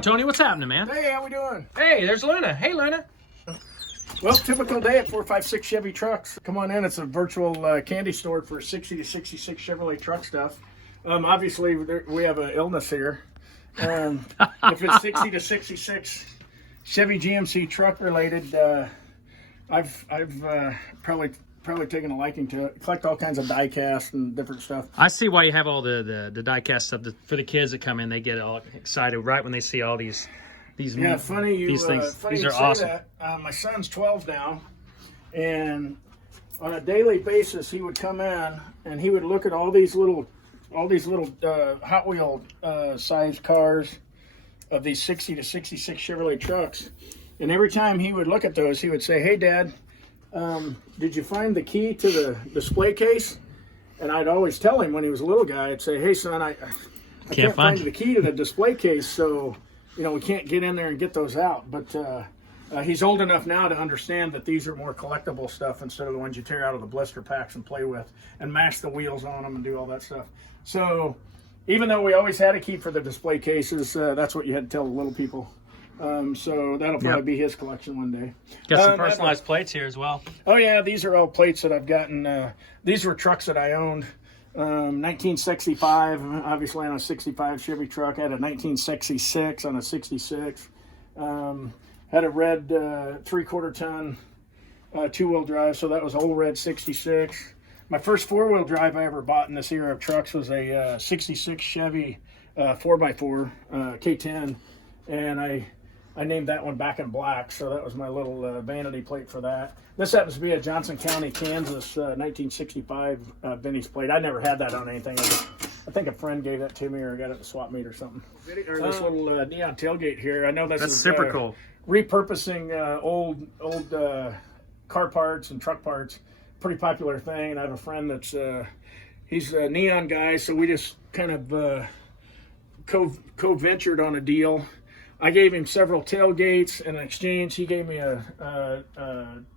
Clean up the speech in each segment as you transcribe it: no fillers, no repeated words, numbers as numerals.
Tony, what's happening, man? Hey, how we doing? Hey, there's Luna. Hey, Luna. Well, typical day at 456 Chevy Trucks. Come on in. It's a virtual candy store for 60 to 66 Chevrolet truck stuff. Obviously, we have an illness here. If it's 60 to 66 Chevy GMC truck related, I've probably taken a liking to it. Collect all kinds of die cast and different stuff. I see why you have all the die-cast stuff for the kids that come in. They get all excited right when they see all these things. Funny These are awesome. That. My son's 12 now, and on a daily basis, he would come in and he would look at all these little Hot Wheel sized cars of these 60 to 66 Chevrolet trucks. And every time he would look at those, he would say, "Hey, Dad, did you find the key to the display case?" And I'd always tell him when he was a little guy, I'd say, "Hey, son, I can't find the key to the display case, so we can't get in there and get those out." But he's old enough now to understand that these are more collectible stuff instead of the ones you tear out of the blister packs and play with and mash the wheels on them and do all that stuff. So even though we always had a key for the display cases, that's what you had to tell the little people. So that'll probably be his collection one day. Got some personalized plates here as well. Oh yeah, these are all plates that I've gotten. These were trucks that I owned. 1965, obviously on a 65 Chevy truck. I had a 1966 on a 66. Had a red 3/4 ton 2-wheel drive, so that was old red 66. My first 4-wheel drive I ever bought in this era of trucks was a 66 Chevy 4x4 K10, and I named that one Back in Black, so that was my little vanity plate for that. This happens to be a Johnson County, Kansas 1965 vintage plate. I never had that on anything. I think a friend gave that to me, or I got it at the swap meet or something. Or this little neon tailgate here. I know that's super cool. Repurposing old car parts and truck parts. Pretty popular thing, and I have a friend that's he's a neon guy, so we just kind of co-ventured on a deal. I gave him several tailgates, and in exchange, he gave me a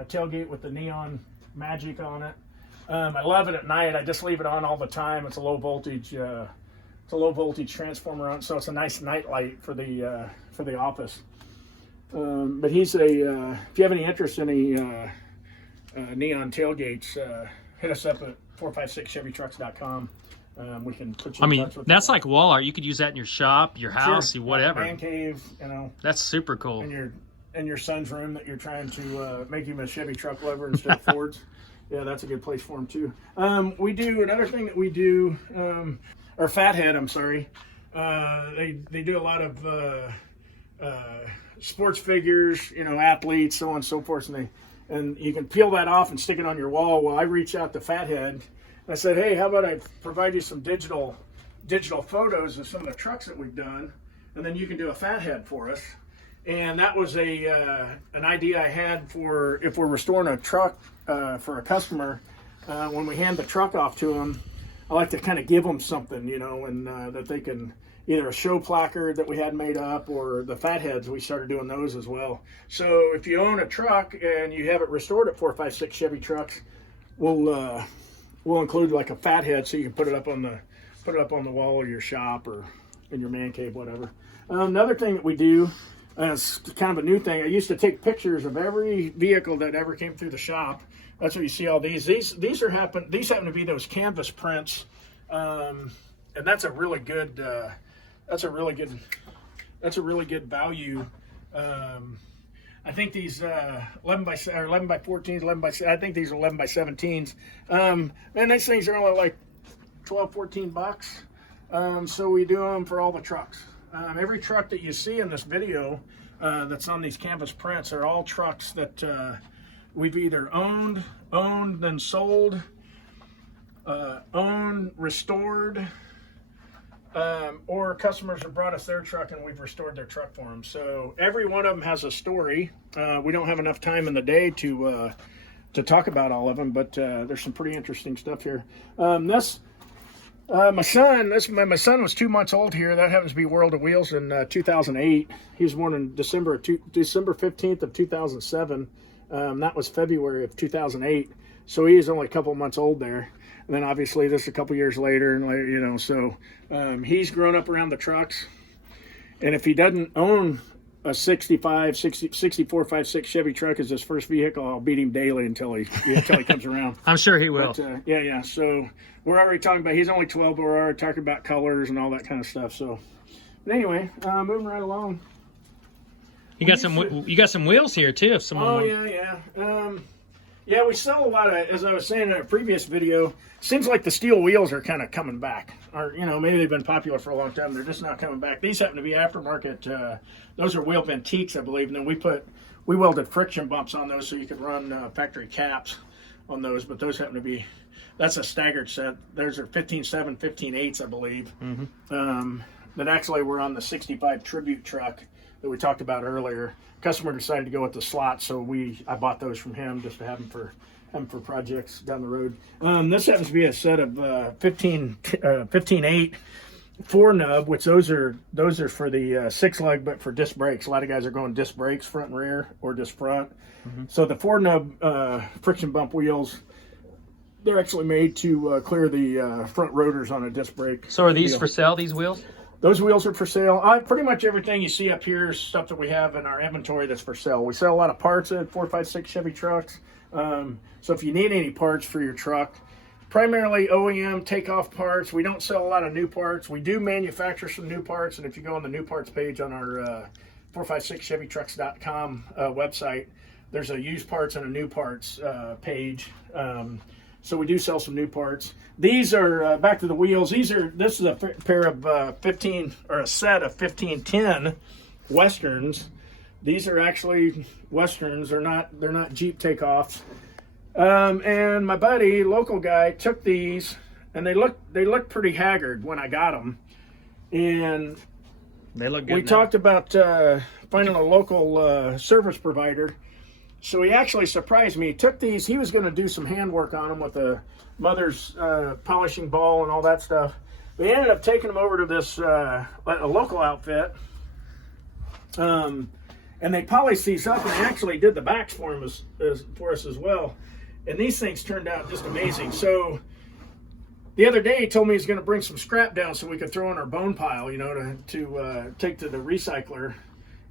tailgate with the neon magic on it. I love it at night. I just leave it on all the time. It's a low voltage transformer on, so it's a nice night light for the office. But he's if you have any interest in any neon tailgates, hit us up at 456ChevyTrucks.com. We can put you in touch with that's like wall art. You could use that in your shop, your house, whatever. Man cave, That's super cool. In your son's room that you're trying to make him a Chevy truck lover instead of Fords. Yeah, that's a good place for him too. We do another thing that we do, or Fathead, I'm sorry. They do a lot of sports figures, athletes, so on and so forth, and you can peel that off and stick it on your wall. Well, I reached out to Fathead and I said, "Hey, how about I provide you some digital photos of some of the trucks that we've done, and then you can do a Fathead for us." And that was an idea I had for if we're restoring a truck for a customer. When we hand the truck off to them, I like to kind of give them something, and that they can, either a show placard that we had made up, or the Fatheads. We started doing those as well. So if you own a truck and you have it restored at 456 Chevy Trucks, we'll include like a Fathead, so you can put it up on the wall of your shop or in your man cave, whatever. Another thing that we do, it's kind of a new thing. I used to take pictures of every vehicle that ever came through the shop. That's what you see all these. These happen to be those canvas prints, and that's a really good value. I think these 11 by 14s, 11 by, I think these are 11 by 17s. And these things are only like $12-14. So we do them for all the trucks. Every truck that you see in this video that's on these canvas prints are all trucks that we've either owned, then sold, owned, restored, or customers have brought us their truck and we've restored their truck for them. So every one of them has a story. We don't have enough time in the day to talk about all of them, but there's some pretty interesting stuff here. My son was 2 months old here. That happens to be World of Wheels in 2008. He was born in December 15th of 2007. That was February of 2008. So he was only a couple months old there. And then obviously this a couple years later, and later, so he's grown up around the trucks. And if he doesn't own a 6456 Chevy truck as his first vehicle, I'll beat him daily until he comes around. I'm sure he will. But, yeah. So we're already talking about, he's only 12, but we're already talking about colors and all that kind of stuff. So, but anyway, moving right along. You got some wheels here too. If someone. Oh yeah. Yeah, we sell a lot of, as I was saying in a previous video, seems like the steel wheels are kind of coming back. Or, maybe they've been popular for a long time. They're just not coming back. These happen to be aftermarket. Those are wheel antiques, I believe. And then we welded friction bumps on those so you could run factory caps on those. But those happen to be, that's a staggered set. Those are 15.7, 15.8s, I believe. Mm-hmm. That actually were on the 65 Tribute truck that we talked about earlier. Customer decided to go with the slots, so I bought those from him just to have them for projects down the road. This happens to be a set of 15.8 four nub, which those are for the 6-lug, but for disc brakes. A lot of guys are going disc brakes front and rear, or just front. Mm-hmm. So the 4 nub friction bump wheels, they're actually made to clear the front rotors on a disc brake. So are these for sale, these wheels? Those wheels are for sale. Pretty much everything you see up here is stuff that we have in our inventory that's for sale. We sell a lot of parts at 456 Chevy trucks. So if you need any parts for your truck, primarily OEM takeoff parts. We don't sell a lot of new parts. We do manufacture some new parts, and if you go on the new parts page on our 456ChevyTrucks.com website, there's a used parts and a new parts page. So we do sell some new parts. These are back to the wheels. This is a pair of a set of 1510 Westerns. These are actually Westerns. They're not Jeep takeoffs. And my buddy, local guy, took these, and they look pretty haggard when I got them. And they look good. We talked about finding a local service provider. So he actually surprised me. He took these. He was going to do some handwork on them with a mother's polishing ball and all that stuff. We ended up taking them over to this a local outfit. And they polished these up and they actually did the backs for him for us as well. And these things turned out just amazing. So the other day he told me he's going to bring some scrap down so we could throw in our bone pile, to take to the recycler.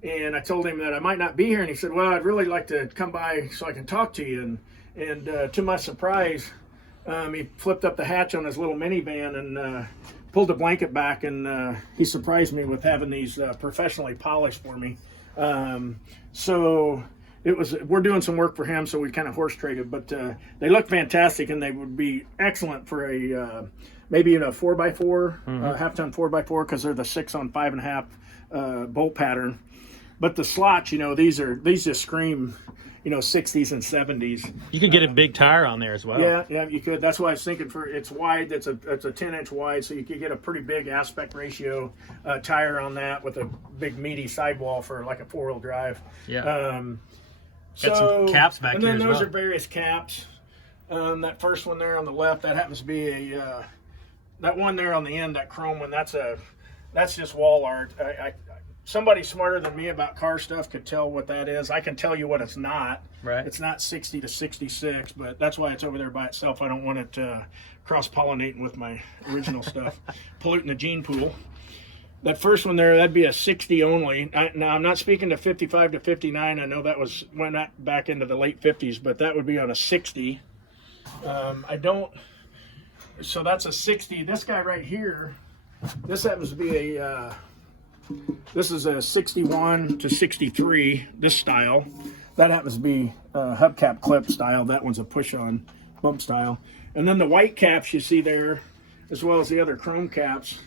And I told him that I might not be here, and he said, well, I'd really like to come by so I can talk to you. And to my surprise, he flipped up the hatch on his little minivan and pulled the blanket back, and he surprised me with having these professionally polished for me. So we're doing some work for him, so we kind of horse traded, but they look fantastic, and they would be excellent for maybe in a 4x4, half-ton 4x4, because they're the 6 on 5.5 bolt pattern. But the slots, these just scream, 60s and 70s. You could get a big tire on there as well. Yeah, you could. That's why I was thinking it's wide. It's a 10-inch wide, so you could get a pretty big aspect ratio tire on that with a big meaty sidewall for like a 4-wheel drive. Yeah. Got some caps back here as well. And then those are various caps. That first one there on the left, that happens to be that one there on the end, that chrome one. That's just wall art. Somebody smarter than me about car stuff could tell what that is. I can tell you what it's not. Right. It's not 60 to 66, but that's why it's over there by itself. I don't want it cross-pollinating with my original stuff, polluting the gene pool. That first one there, that'd be a 60 only. Now, I'm not speaking to 55 to 59. I know that went back into the late 50s, but that would be on a 60. So that's a 60. This guy right here, this happens to be this is a 61 to 63, this style. That happens to be hubcap clip style. That one's a push-on bump style. And then the white caps you see there, as well as the other chrome caps,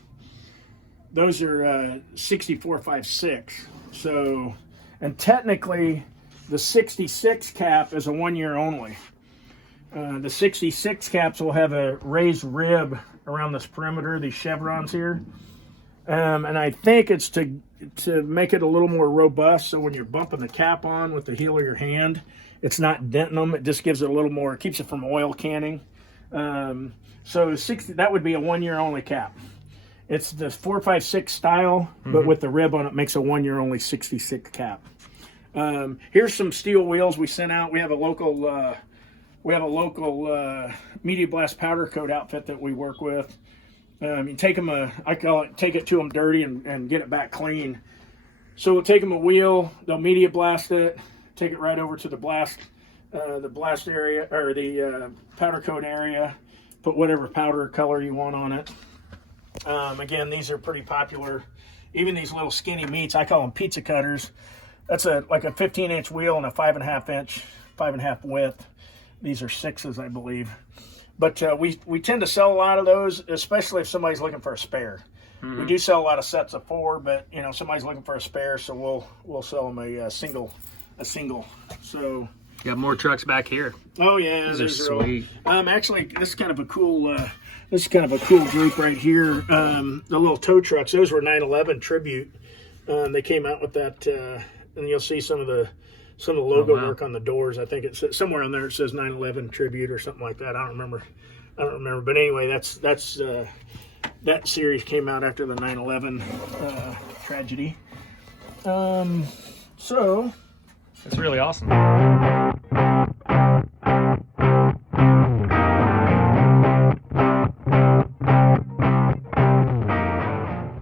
those are 6456. So, and technically, the 66 cap is a 1 year only. The 66 caps will have a raised rib around this perimeter, these chevrons here. And I think it's to make it a little more robust, so when you're bumping the cap on with the heel of your hand, it's not denting them. It just gives it a little more, it keeps it from oil canning. So 60, that would be a 1 year only cap. It's the 456 style, but with the rib on it makes a 1 year only 66 cap. Here's some steel wheels we sent out. We have a local media blast powder coat outfit that we work with. You take them I call it take it to them dirty and get it back clean. So we'll take them a wheel, they'll media blast it, take it right over to the blast area, or the powder coat area, put whatever powder color you want on it. Again, these are pretty popular. Even these little skinny meats, I call them pizza cutters. That's like a 15-inch wheel and a 5.5 width. These are 6s, I believe. But we tend to sell a lot of those, especially if somebody's looking for a spare. We do sell a lot of sets of 4, but you know, somebody's looking for a spare, so we'll sell them a single. So got more trucks back here. oh yeah, These are sweet. Actually, this is kind of a cool group right here. The little tow trucks, those were 911 tribute. They came out with that, and you'll see some of the logo work on the doors. I think it's somewhere on there. It says 911 tribute or something like that. I don't remember. But anyway, that series came out after the 9/11 tragedy. So It's really awesome.